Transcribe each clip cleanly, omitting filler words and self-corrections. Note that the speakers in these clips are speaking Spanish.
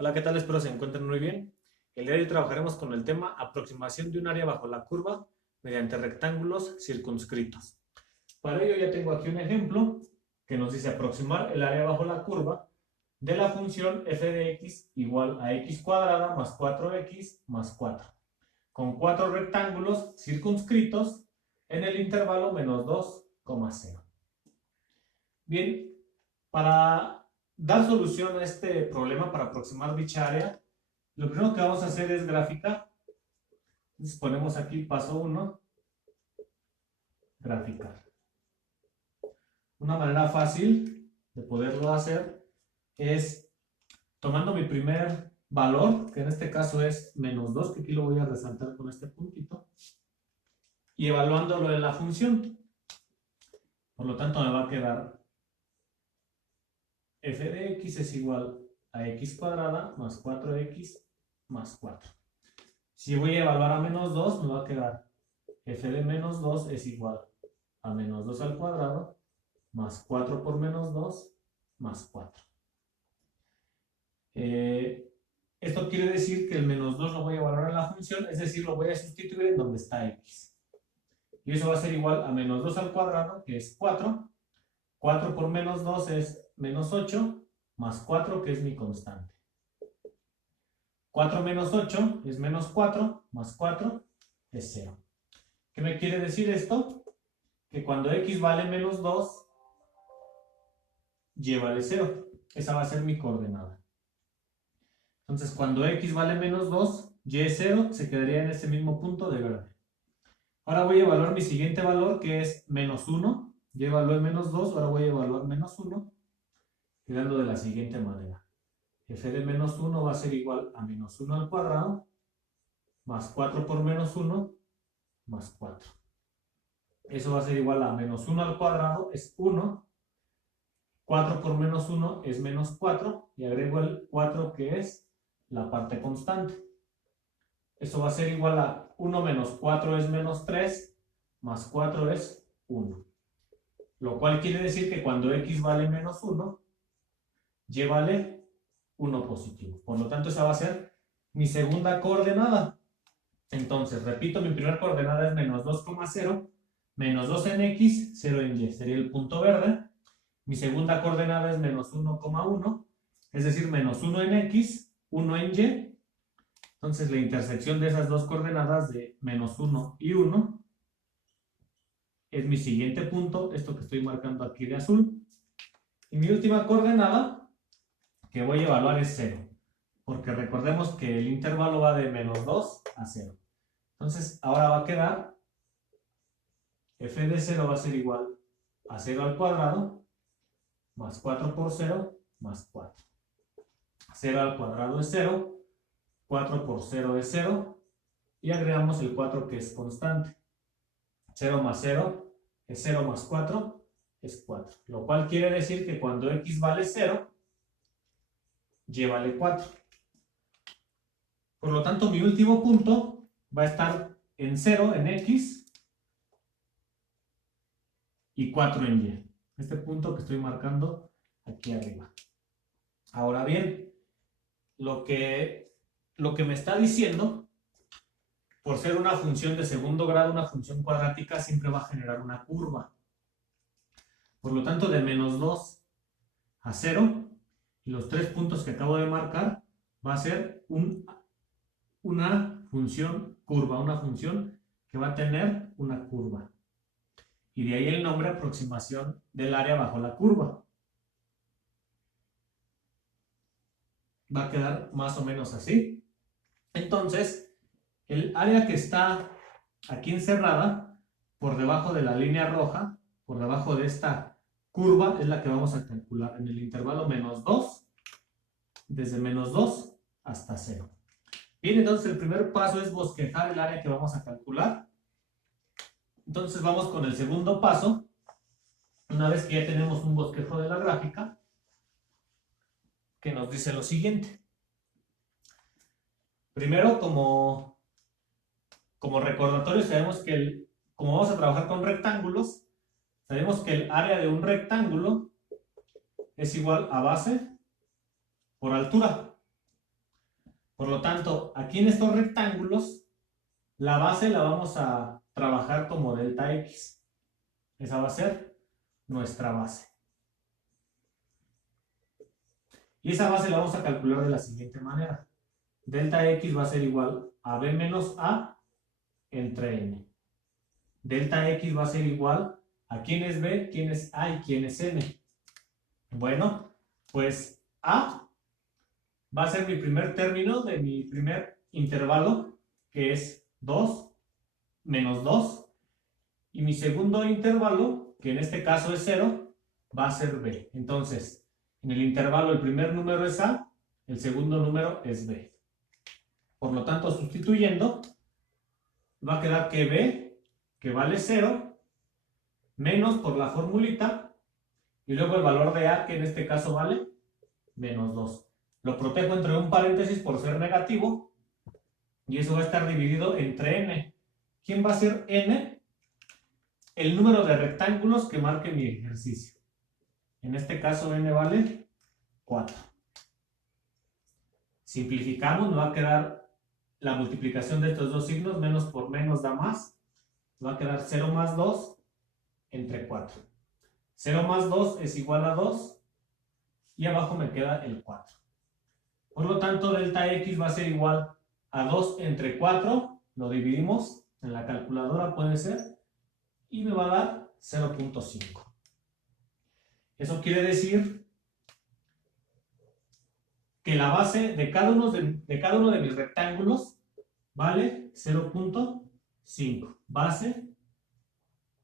Hola, ¿qué tal? Espero se encuentren muy bien. El día de hoy trabajaremos con el tema aproximación de un área bajo la curva mediante rectángulos circunscritos. Para ello ya tengo aquí un ejemplo que nos dice aproximar el área bajo la curva de la función f de x igual a x cuadrada más 4x más 4, con cuatro rectángulos circunscritos en el intervalo menos 2,0. Bien, para dar solución a este problema, para aproximar dicha área, lo primero que vamos a hacer es graficar. Entonces ponemos aquí paso 1, graficar. Una manera fácil de poderlo hacer es tomando mi primer valor, que en este caso es menos 2, que aquí lo voy a resaltar con este puntito, y evaluándolo en la función. Por lo tanto me va a quedar f de x es igual a x cuadrada más 4x más 4. Si voy a evaluar a menos 2, me va a quedar f de menos 2 es igual a menos 2 al cuadrado más 4 por menos 2 más 4. Esto quiere decir que el menos 2 lo voy a evaluar en la función, es decir, lo voy a sustituir en donde está x. Y eso va a ser igual a menos 2 al cuadrado, que es 4. 4 por menos 2 es menos 8, más 4, que es mi constante. 4 menos 8 es menos 4, más 4 es 0. ¿Qué me quiere decir esto? Que cuando x vale menos 2, y vale 0. Esa va a ser mi coordenada. Entonces, cuando x vale menos 2, y es 0, se quedaría en ese mismo punto de verde. Ahora voy a evaluar mi siguiente valor, que es menos 1. Ya evalué menos 2, ahora voy a evaluar menos 1, quedando de la siguiente manera. F de menos 1 va a ser igual a menos 1 al cuadrado, más 4 por menos 1, más 4. Eso va a ser igual a menos 1 al cuadrado, es 1. 4 por menos 1 es menos 4, y agrego el 4, que es la parte constante. Eso va a ser igual a 1 menos 4 es menos 3, más 4 es 1. Lo cual quiere decir que cuando x vale menos 1, y vale 1 positivo. Por lo tanto, esa va a ser mi segunda coordenada. Entonces, repito, mi primera coordenada es menos 2,0, menos 2 en x, 0 en y. Sería el punto verde. Mi segunda coordenada es menos 1,1, es decir, menos 1 en x, 1 en y. Entonces, la intersección de esas dos coordenadas de menos 1 y 1 es mi siguiente punto, esto que estoy marcando aquí de azul. Y mi última coordenada que voy a evaluar es 0, porque recordemos que el intervalo va de menos 2 a 0. Entonces, ahora va a quedar f de 0 va a ser igual a 0 al cuadrado más 4 por 0 más 4. 0 al cuadrado es 0, 4 por 0 es 0, y agregamos el 4, que es constante. 0 más 0 es 0 más 4 es 4, lo cual quiere decir que cuando x vale 0, y vale 4. Por lo tanto, mi último punto va a estar en 0 en x y 4 en y. Este punto que estoy marcando aquí arriba. Ahora bien, lo que me está diciendo, por ser una función de segundo grado, una función cuadrática, siempre va a generar una curva. Por lo tanto, de menos 2 a 0, y los tres puntos que acabo de marcar, va a ser una función curva, una función que va a tener una curva. Y de ahí el nombre aproximación del área bajo la curva. Va a quedar más o menos así. Entonces, el área que está aquí encerrada, por debajo de la línea roja, por debajo de esta curva, es la que vamos a calcular en el intervalo menos 2, desde menos 2 hasta 0. Bien, entonces el primer paso es bosquejar el área que vamos a calcular. Entonces vamos con el segundo paso. Una vez que ya tenemos un bosquejo de la gráfica, que nos dice lo siguiente. Primero, como recordatorio, sabemos que como vamos a trabajar con rectángulos, sabemos que el área de un rectángulo es igual a base por altura. Por lo tanto, aquí en estos rectángulos, la base la vamos a trabajar como delta X. Esa va a ser nuestra base. Y esa base la vamos a calcular de la siguiente manera. Delta X va a ser igual a B menos A entre N. Delta X va a ser igual a quién es B, quién es A y quién es N. Bueno, pues A va a ser mi primer término de mi primer intervalo, que es 2 menos 2. Y mi segundo intervalo, que en este caso es 0, va a ser B. Entonces, en el intervalo el primer número es A, el segundo número es B. Por lo tanto, sustituyendo, va a quedar que B, que vale 0, menos por la formulita, y luego el valor de A, que en este caso vale menos 2. Lo protejo entre un paréntesis por ser negativo, y eso va a estar dividido entre N. ¿Quién va a ser N? El número de rectángulos que marque mi ejercicio. En este caso N vale 4. Simplificamos, me va a quedar la multiplicación de estos dos signos, menos por menos da más. Va a quedar 0 más 2 entre 4. 0 más 2 es igual a 2 y abajo me queda el 4. Por lo tanto, delta X va a ser igual a 2 entre 4, lo dividimos en la calculadora, puede ser, y me va a dar 0.5. Eso quiere decir que la base de cada uno de mis rectángulos vale 0.5. Base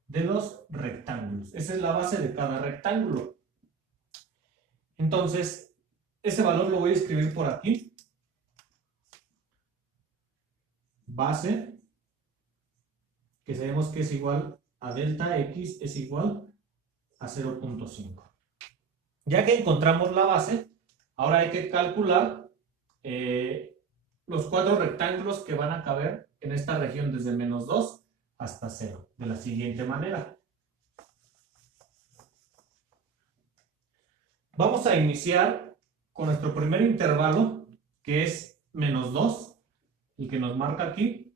de los rectángulos. Esa es la base de cada rectángulo. Entonces, ese valor lo voy a escribir por aquí. Base, que sabemos que es igual a delta X, es igual a 0.5. Ya que encontramos la base, ahora hay que calcular los 4 rectángulos que van a caber en esta región desde menos 2 hasta 0, de la siguiente manera. Vamos a iniciar con nuestro primer intervalo, que es menos 2, el que nos marca aquí.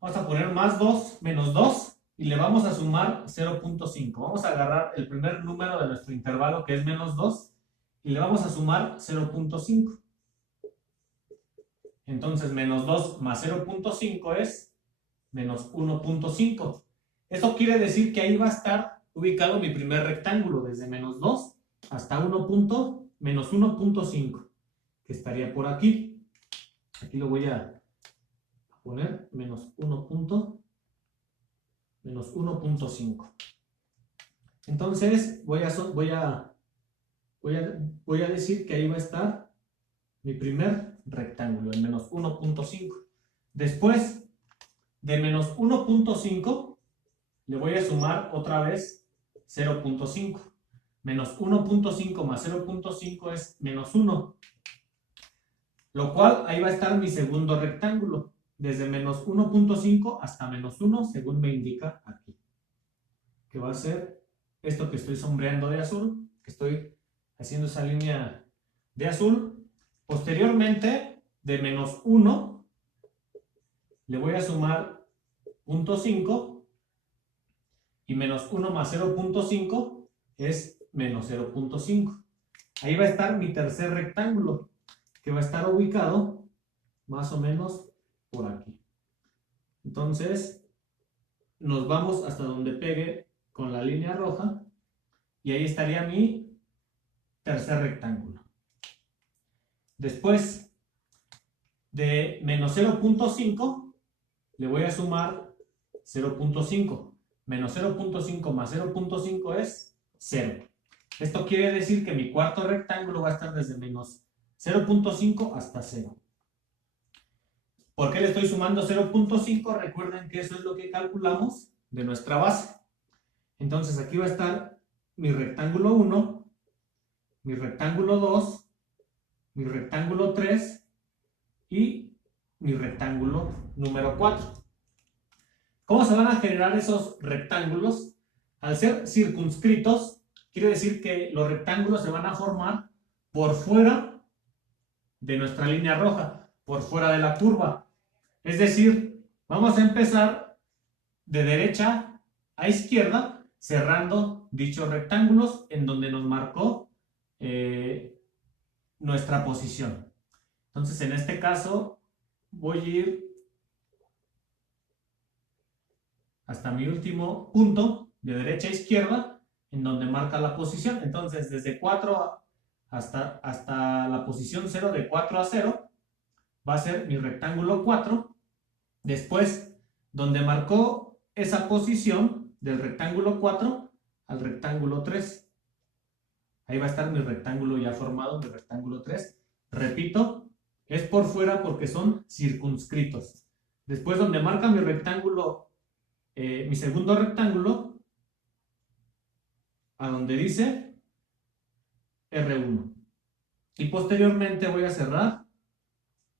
Vamos a poner más 2, menos 2, y le vamos a sumar 0.5. Vamos a agarrar el primer número de nuestro intervalo, que es menos 2, y le vamos a sumar 0.5. Entonces, menos 2 más 0.5 es menos 1.5. Eso quiere decir que ahí va a estar ubicado mi primer rectángulo, desde menos 2 hasta menos 1.5, que estaría por aquí. Aquí lo voy a poner menos 1.5. Entonces voy a decir que ahí va a estar mi primer rectángulo, el menos 1.5. Después de menos 1.5 le voy a sumar otra vez 0.5. Menos 1.5 más 0.5 es menos 1. Lo cual ahí va a estar mi segundo rectángulo, desde menos 1.5 hasta menos 1, según me indica aquí. Que va a ser esto que estoy sombreando de azul, que estoy haciendo esa línea de azul. Posteriormente, de menos 1, le voy a sumar 0.5, y menos 1 más 0.5 es menos 0.5. Ahí va a estar mi tercer rectángulo, que va a estar ubicado más o menos por aquí. Entonces, nos vamos hasta donde pegue con la línea roja, y ahí estaría mi tercer rectángulo. Después de menos 0.5 le voy a sumar 0.5. Menos 0.5 más 0.5 es 0. Esto quiere decir que mi cuarto rectángulo va a estar desde menos 0.5 hasta 0. ¿Por qué le estoy sumando 0.5? Recuerden que eso es lo que calculamos de nuestra base. Entonces aquí va a estar mi rectángulo 1, mi rectángulo 2, mi rectángulo 3 y mi rectángulo número 4. ¿Cómo se van a generar esos rectángulos? Al ser circunscritos, quiere decir que los rectángulos se van a formar por fuera de nuestra línea roja, por fuera de la curva. Es decir, vamos a empezar de derecha a izquierda, cerrando dichos rectángulos en donde nos marcó nuestra posición. Entonces, en este caso, voy a ir hasta mi último punto, de derecha a izquierda, en donde marca la posición. Entonces, desde 4 hasta la posición 0, de 4 a 0, va a ser mi rectángulo 4. Después, donde marcó esa posición, del rectángulo 4 al rectángulo 3. Ahí va a estar mi rectángulo ya formado, mi rectángulo 3. Repito, es por fuera porque son circunscritos. Después, donde marca mi rectángulo, mi segundo rectángulo, a donde dice R1. Y posteriormente voy a cerrar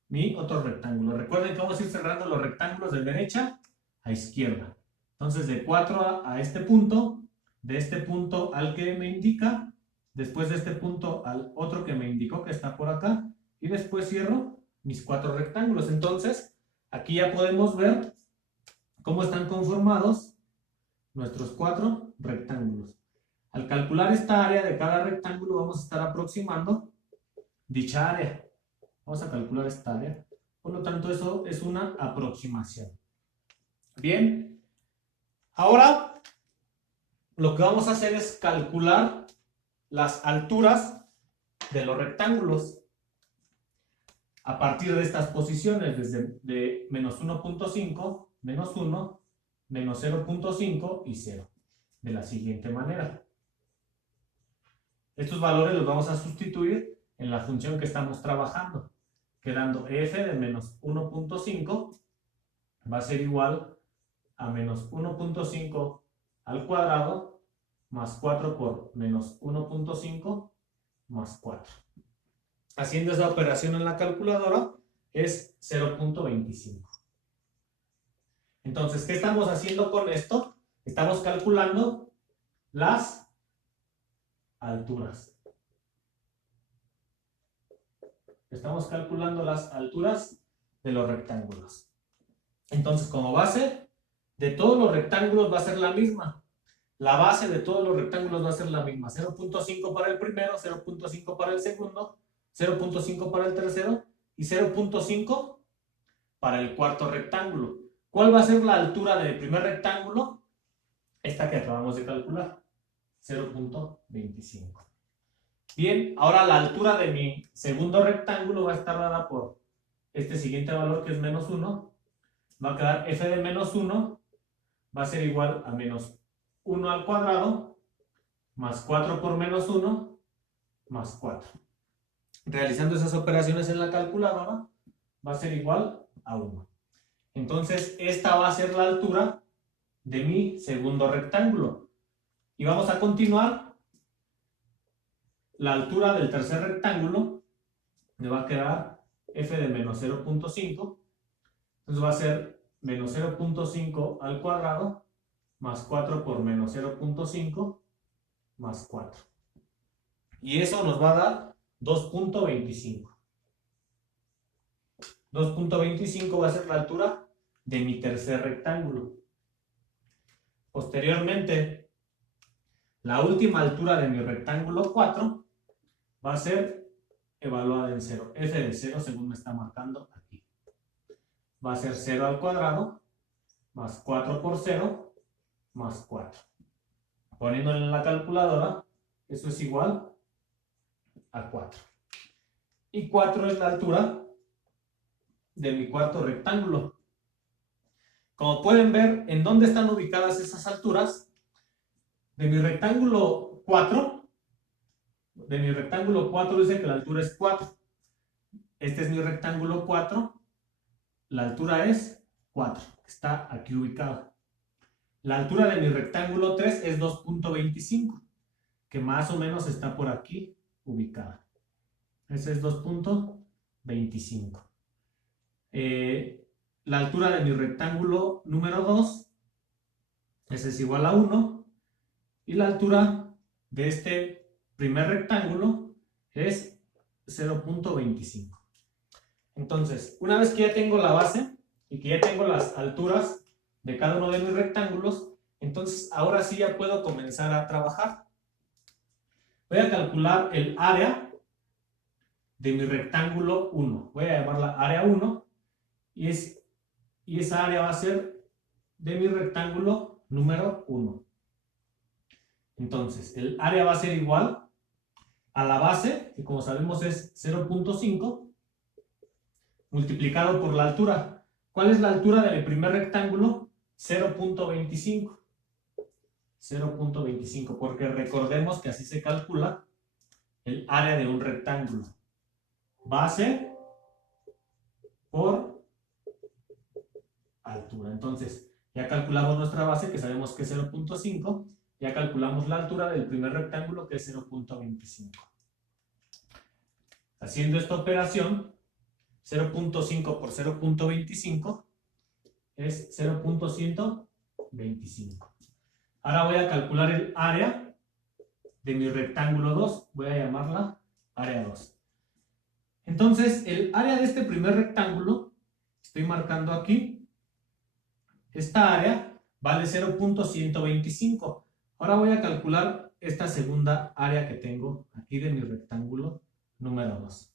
mi otro rectángulo. Recuerden que vamos a ir cerrando los rectángulos de derecha a izquierda. Entonces, de 4 a este punto, de este punto al que me indica, después de este punto al otro que me indicó que está por acá, y después cierro mis 4 rectángulos. Entonces, aquí ya podemos ver cómo están conformados nuestros 4 rectángulos. Al calcular esta área de cada rectángulo, vamos a estar aproximando dicha área. Vamos a calcular esta área. Por lo tanto, eso es una aproximación. Bien. Ahora, lo que vamos a hacer es calcular las alturas de los rectángulos a partir de estas posiciones, desde de menos 1.5, menos 1, menos 0.5 y 0. De la siguiente manera. Estos valores los vamos a sustituir en la función que estamos trabajando, quedando f de menos 1.5 va a ser igual a menos 1.5 al cuadrado más 4 por menos 1.5 más 4. Haciendo esa operación en la calculadora es 0.25. Entonces, ¿qué estamos haciendo con esto? Estamos calculando las alturas. Estamos calculando las alturas de los rectángulos. Entonces, como base de todos los rectángulos va a ser la misma. La base de todos los rectángulos va a ser la misma. 0.5 para el primero, 0.5 para el segundo, 0.5 para el tercero y 0.5 para el cuarto rectángulo. ¿Cuál va a ser la altura del primer rectángulo? Esta que acabamos de calcular. 0.25. Bien, ahora la altura de mi segundo rectángulo va a estar dada por este siguiente valor que es menos 1. Va a quedar f de menos 1 va a ser igual a menos 1 al cuadrado más 4 por menos 1 más 4. Realizando esas operaciones en la calculadora va a ser igual a 1. Entonces, esta va a ser la altura de mi segundo rectángulo. Y vamos a continuar. La altura del tercer rectángulo me va a quedar f de menos 0.5. Entonces va a ser menos 0.5 al cuadrado más 4 por menos 0.5 más 4. Y eso nos va a dar 2.25. 2.25 va a ser la altura de mi tercer rectángulo. Posteriormente, la última altura de mi rectángulo 4 va a ser evaluada en 0. F de 0 según me está marcando aquí. Va a ser 0 al cuadrado más 4 por 0 más 4. Poniéndolo en la calculadora, eso es igual a 4. Y 4 es la altura de mi cuarto rectángulo. Como pueden ver, ¿en dónde están ubicadas esas alturas? De mi rectángulo 4, dice que la altura es 4. Este es mi rectángulo 4. La altura es 4. Está aquí ubicada. La altura de mi rectángulo 3 es 2.25, que más o menos está por aquí ubicada. Ese es 2.25. La altura de mi rectángulo número 2, ese es igual a 1. Y la altura de este primer rectángulo es 0.25. Entonces, una vez que ya tengo la base y que ya tengo las alturas de cada uno de mis rectángulos, entonces ahora sí ya puedo comenzar a trabajar. Voy a calcular el área de mi rectángulo 1. Voy a llamarla área 1 y esa área va a ser de mi rectángulo número 1. Entonces, el área va a ser igual a la base, que como sabemos es 0.5, multiplicado por la altura. ¿Cuál es la altura de mi primer rectángulo? 0.25. 0.25, porque recordemos que así se calcula el área de un rectángulo. Base por altura. Entonces, ya calculamos nuestra base, que sabemos que es 0.5. Ya calculamos la altura del primer rectángulo, que es 0.25. Haciendo esta operación, 0.5 por 0.25 es 0.125. Ahora voy a calcular el área de mi rectángulo 2. Voy a llamarla área 2. Entonces, el área de este primer rectángulo, estoy marcando aquí, esta área vale 0.125. Ahora voy a calcular esta segunda área que tengo aquí de mi rectángulo número 2.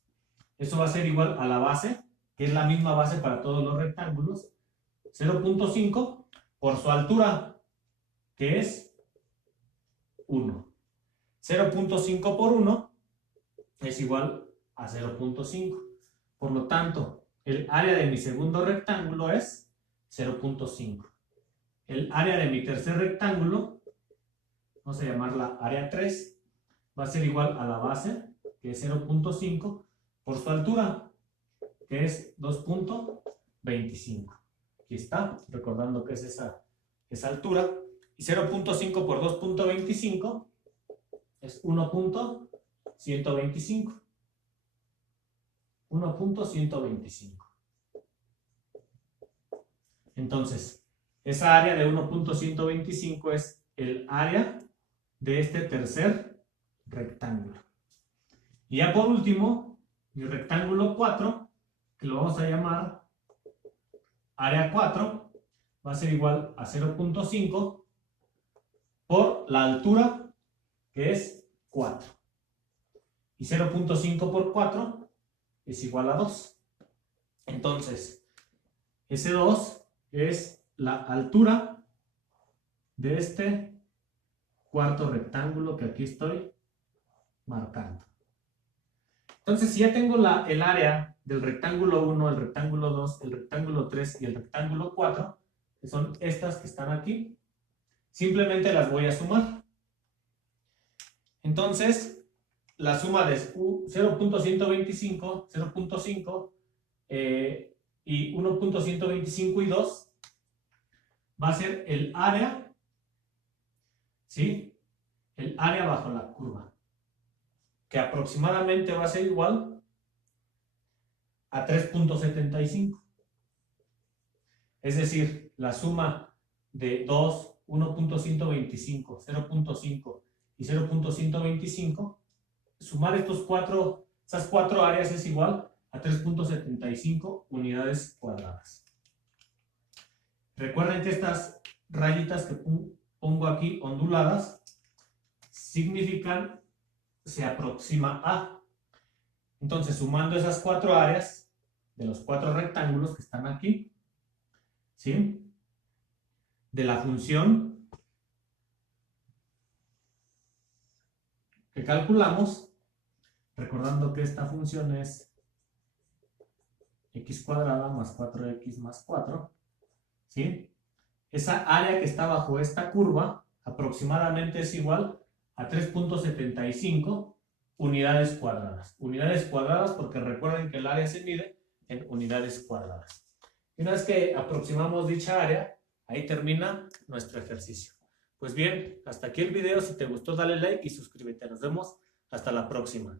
Eso va a ser igual a la base, que es la misma base para todos los rectángulos, 0.5 por su altura, que es 1. 0.5 por 1 es igual a 0.5. Por lo tanto, el área de mi segundo rectángulo es 0.5. El área de mi tercer rectángulo, vamos a llamarla área 3, va a ser igual a la base, que es 0.5, por su altura, que es 2.25. Aquí está, recordando que es esa altura. Y 0.5 por 2.25 es 1.125. 1.125. Entonces, esa área de 1.125 es el área de este tercer rectángulo. Y ya por último, mi rectángulo 4, que lo vamos a llamar área 4, va a ser igual a 0.5 por la altura, que es 4. Y 0.5 por 4 es igual a 2. Entonces, ese 2 es la altura de este cuarto rectángulo que aquí estoy marcando. Entonces, si ya tengo el área del rectángulo 1, el rectángulo 2, el rectángulo 3 y el rectángulo 4, que son estas que están aquí, simplemente las voy a sumar. Entonces, la suma de 0.125, 0.5 y 1.125 y 2 va a ser el área, ¿sí? El área bajo la curva, que aproximadamente va a ser igual a 3.75. Es decir, la suma de 2, 1.125, 0.5 y 0.125, sumar esas cuatro áreas es igual a 3.75 unidades cuadradas. Recuerden que estas rayitas que pongo aquí onduladas significan se aproxima a. Entonces, sumando esas 4 áreas de los 4 rectángulos que están aquí, ¿sí?, de la función que calculamos, recordando que esta función es x cuadrada más 4x más 4, ¿sí?, esa área que está bajo esta curva aproximadamente es igual a 3.75 unidades cuadradas. Unidades cuadradas porque recuerden que el área se mide en unidades cuadradas. Y una vez que aproximamos dicha área, ahí termina nuestro ejercicio. Pues bien, hasta aquí el video. Si te gustó, dale like y suscríbete. Nos vemos hasta la próxima.